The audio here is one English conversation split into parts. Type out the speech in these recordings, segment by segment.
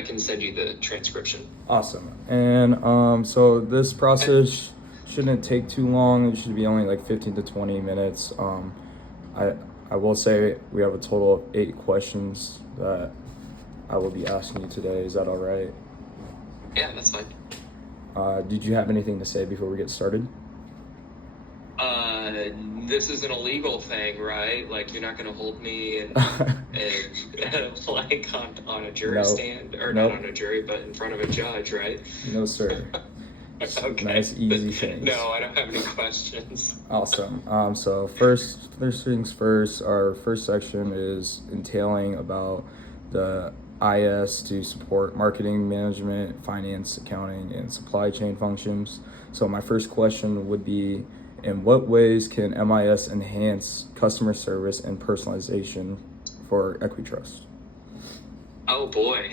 I can send you the transcription. Awesome. And so this process shouldn't take too long. It should be only like 15 to 20 minutes. I I will say we have a total of 8 questions that I will be asking you today. Is that all right? Yeah, that's fine. Did you have anything to say before we get started? This is an illegal thing, right? Like, you're not going to hold me and like on a jury No. stand, or Nope. not on a jury, but in front of a judge, right? No, sir. Okay. Nice, easy things. No, I don't have any questions. Awesome. So first things first, our first section is entailing about the IS to support marketing, management, finance, accounting, and supply chain functions. So my first question would be, in what ways can MIS enhance customer service and personalization for equitrust? Oh boy.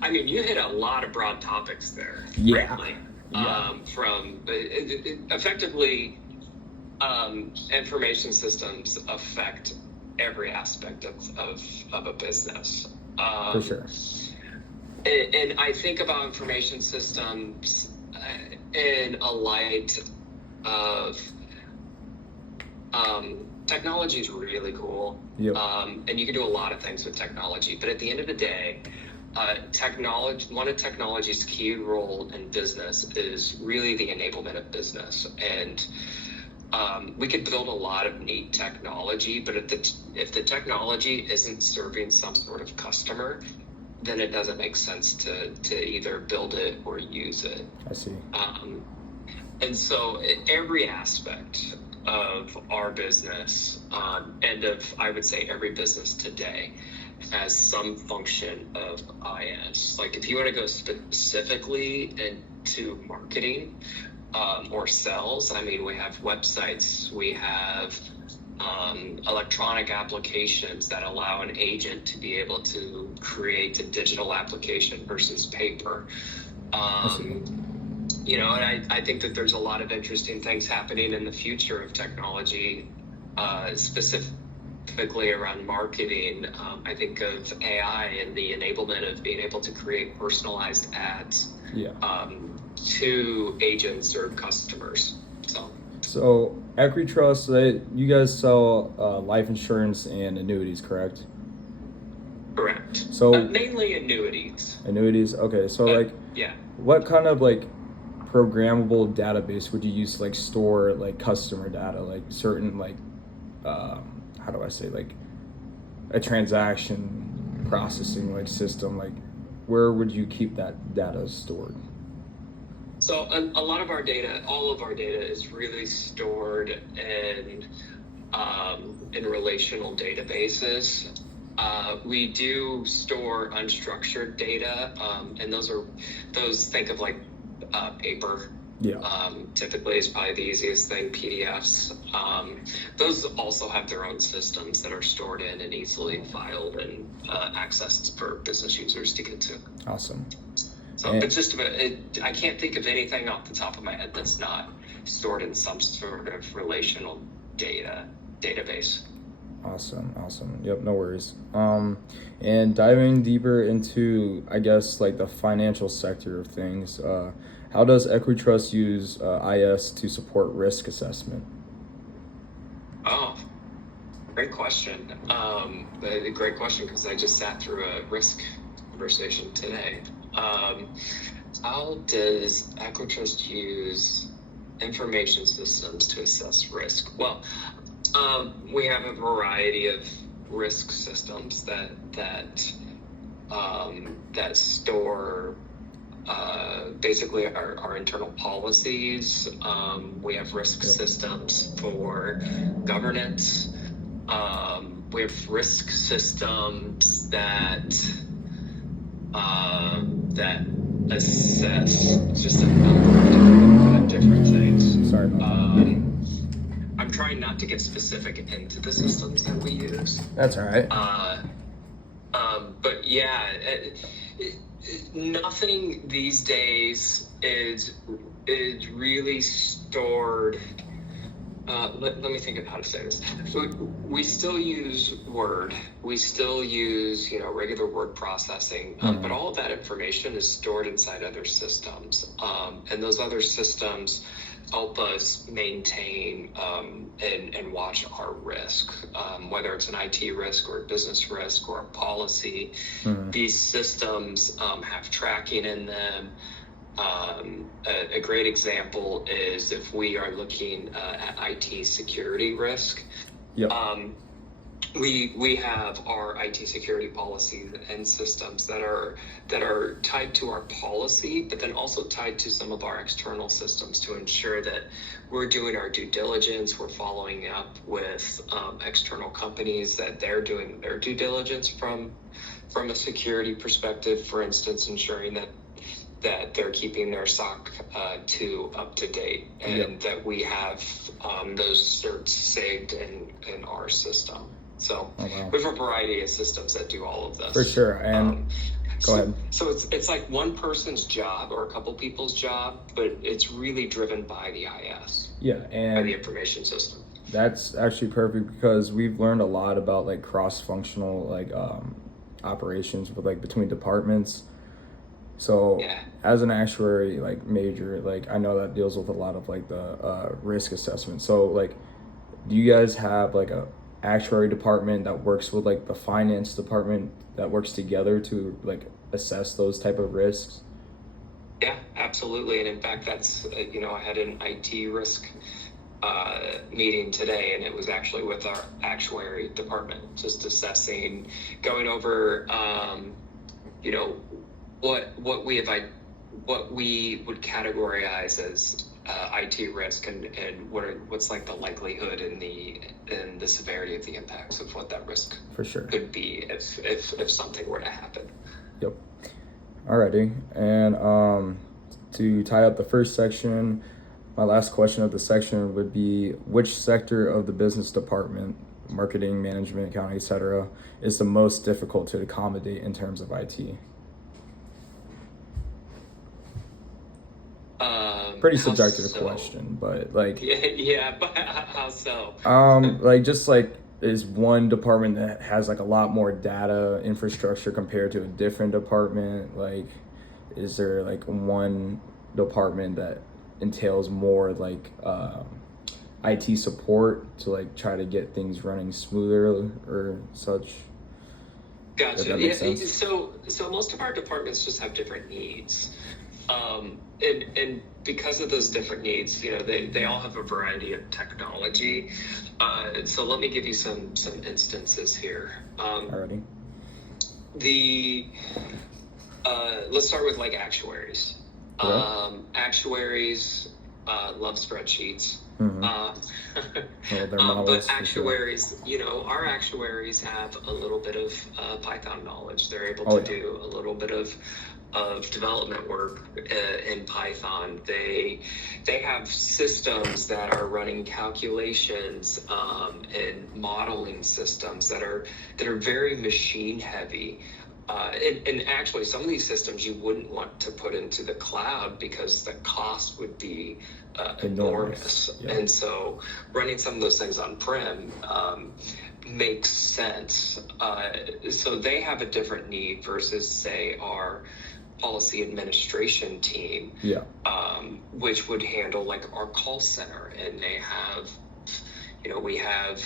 I mean, you hit a lot of broad topics there, Yeah. frankly. Yeah. From effectively, information systems affect every aspect of a business. For sure. And I think about information systems in a light of technology is really cool. Yep. And you can do a lot of things with technology, but at the end of the day, one of technology's key role in business is really the enablement of business. And we could build a lot of neat technology, but if the technology isn't serving some sort of customer, then it doesn't make sense to either build it or use it. I see. And so every aspect of our business, and of, I would say, every business today, has some function of IS. Like, if you want to go specifically into marketing or sales, I mean, we have websites, we have electronic applications that allow an agent to be able to create a digital application versus paper. You know, and I think that there's a lot of interesting things happening in the future of technology, specifically around marketing. I think of AI and the enablement of being able to create personalized ads to agents or customers. So equitrust, you guys sell life insurance and annuities, correct? Correct. So mainly annuities. Annuities. Okay. So yeah. What kind of programmable database would you use to store customer data, certain how do I say, a transaction processing system, where would you keep that data stored? So a lot of our data, all of our data, is really stored in relational databases. We do store unstructured data, and those think of paper. Yeah. Typically is probably the easiest thing. PDFs. Those also have their own systems that are stored in and easily filed and accessed for business users to get to. Awesome. So, but just about, I can't think of anything off the top of my head that's not stored in some sort of relational database. Awesome. Yep, no worries. And diving deeper into, I guess, the financial sector of things, how does equitrust use IS to support risk assessment? Oh, great question. Great question, because I just sat through a risk conversation today. How does equitrust use information systems to assess risk? Well, we have a variety of risk systems that store basically our internal policies. We have risk systems for governance. We have risk systems that assess just a number of different things. Sorry about that. I'm trying not to get specific into the systems that we use. That's all right. But yeah, nothing these days is really stored let me think of how to say this. We still use Word. We still use, regular word processing, but all of that information is stored inside other systems. And those other systems help us maintain and watch our risk, whether it's an IT risk or a business risk or a policy. These systems have tracking in them. A great example is if we are looking at IT security risk. Yep. We have our IT security policies and systems that are tied to our policy, but then also tied to some of our external systems to ensure that we're doing our due diligence, we're following up with external companies that they're doing their due diligence from a security perspective, for instance, ensuring that they're keeping their SOC 2 up to date, and that we have those certs saved in our system. So we have a variety of systems that do all of this. For sure. And go ahead. So it's like one person's job or a couple people's job, but it's really driven by the IS. Yeah, and by the information system. That's actually perfect because we've learned a lot about like cross-functional operations with between departments. So as an actuary major, I know that deals with a lot of the risk assessment. So do you guys have a actuary department that works with the finance department that works together to assess those type of risks? Yeah, absolutely. And in fact, that's I had an IT risk meeting today, and it was actually with our actuary department, just assessing, going over what we would categorize as IT risk, and what's the likelihood and the severity of the impacts of what that risk for sure could be if something were to happen. Yep. Alrighty, and to tie up the first section, my last question of the section would be: which sector of the business department, marketing, management, accounting, etc., is the most difficult to accommodate in terms of IT? Pretty subjective question, but yeah, but how so? Is one department that has a lot more data infrastructure compared to a different department? Is there one department that entails more IT support to try to get things running smoother or such? Gotcha. Yeah. So most of our departments just have different needs. And because of those different needs, they all have a variety of technology. So let me give you some instances here. Alrighty. Let's start with actuaries. Yeah. Actuaries love spreadsheets. But actuaries, our actuaries have a little bit of Python knowledge. They're able to do a little bit of development work in Python. They have systems that are running calculations and modeling systems that are very machine heavy. And actually, some of these systems you wouldn't want to put into the cloud because the cost would be enormous. Yeah. And so running some of those things on-prem makes sense. So they have a different need versus, say, our policy administration team, which would handle our call center, and they have we have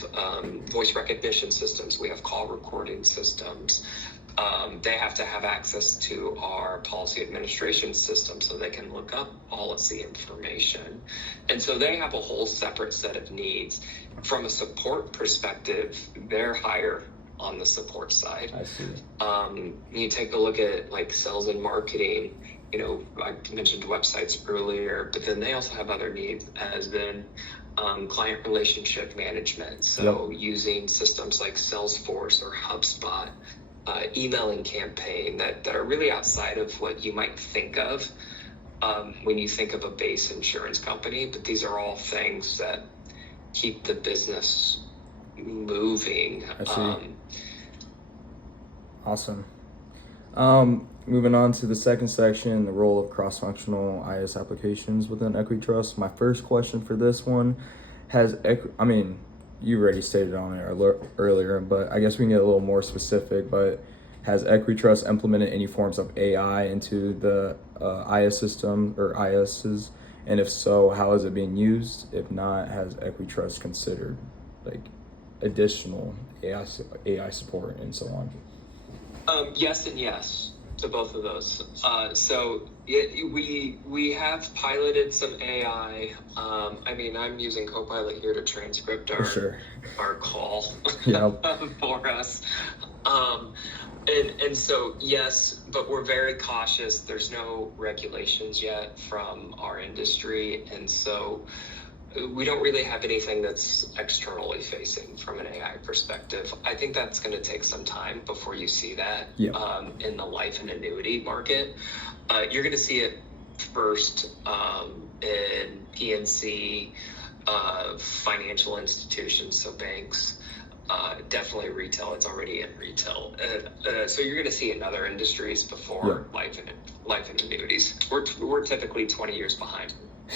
voice recognition systems, we have call recording systems. They have to have access to our policy administration system so they can look up policy information. And so they have a whole separate set of needs. From a support perspective, they're higher on the support side. I see. You take a look at sales and marketing. I mentioned websites earlier, but then they also have other needs, as in client relationship management. So using systems like Salesforce or HubSpot, emailing campaign that are really outside of what you might think of when you think of a base insurance company. But these are all things that keep the business moving. I see. Awesome. Moving on to the second section, the role of cross-functional IS applications within equitrust. My first question for this one I mean, you already stated on it earlier, but I guess we can get a little more specific. But has equitrust implemented any forms of AI into the IS system or ISs? And if so, how is it being used? If not, has equitrust considered like additional AI support and so on? Yes and yes to both of those. We have piloted some AI. I mean, I'm using Copilot here to transcript our call Yeah. for us. And so yes, but we're very cautious. There's no regulations yet from our industry, and so we don't really have anything that's externally facing from an AI perspective. I think that's going to take some time before you see that in the life and annuity market. You're going to see it first in PNC, financial institutions, so banks, definitely retail. It's already in retail. So you're going to see it in other industries before life and annuities. We're typically 20 years behind.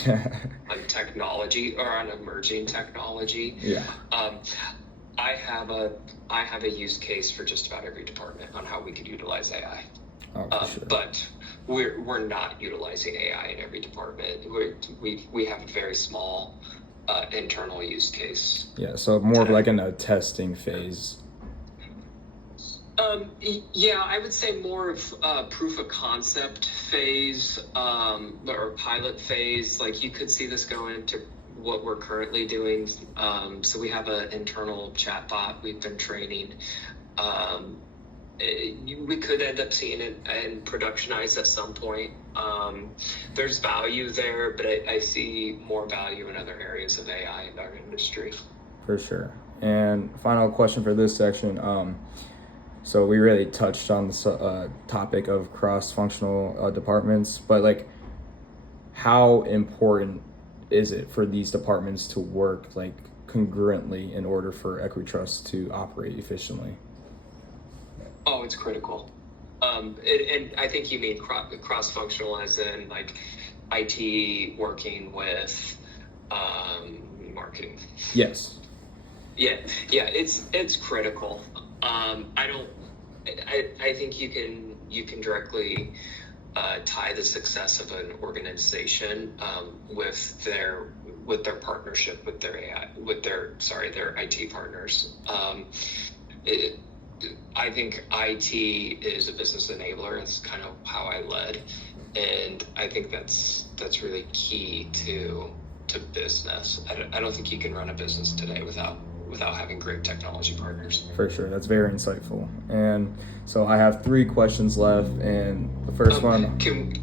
On technology or on emerging technology. I have a use case for just about every department on how we could utilize AI. But we're not utilizing AI in every department. We have a very small internal use case. So more of like in a testing phase. I would say more of proof of concept phase or pilot phase. Like you could see this go into what we're currently doing. So we have an internal chatbot we've been training. We could end up seeing it and productionize at some point. There's value there, but I see more value in other areas of AI in our industry. For sure. And final question for this section. So we really touched on the topic of cross-functional departments, but like, how important is it for these departments to work like congruently in order for equitrust to operate efficiently? Oh, it's critical. And I think you mean cross-functional as in like IT working with marketing. Yes. Yeah, it's critical. I think you can directly tie the success of an organization with their partnership with their AI, their IT partners. I think IT is a business enabler. It's kind of how I led, and I think that's really key to business. I don't think you can run a business today without having great technology partners. For sure. That's very insightful. And so I have 3 questions left, and the first one...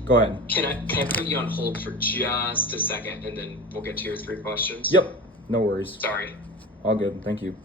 Go ahead. Can I put you on hold for just a second, and then we'll get to your 3 questions? Yep. No worries. Sorry. All good. Thank you.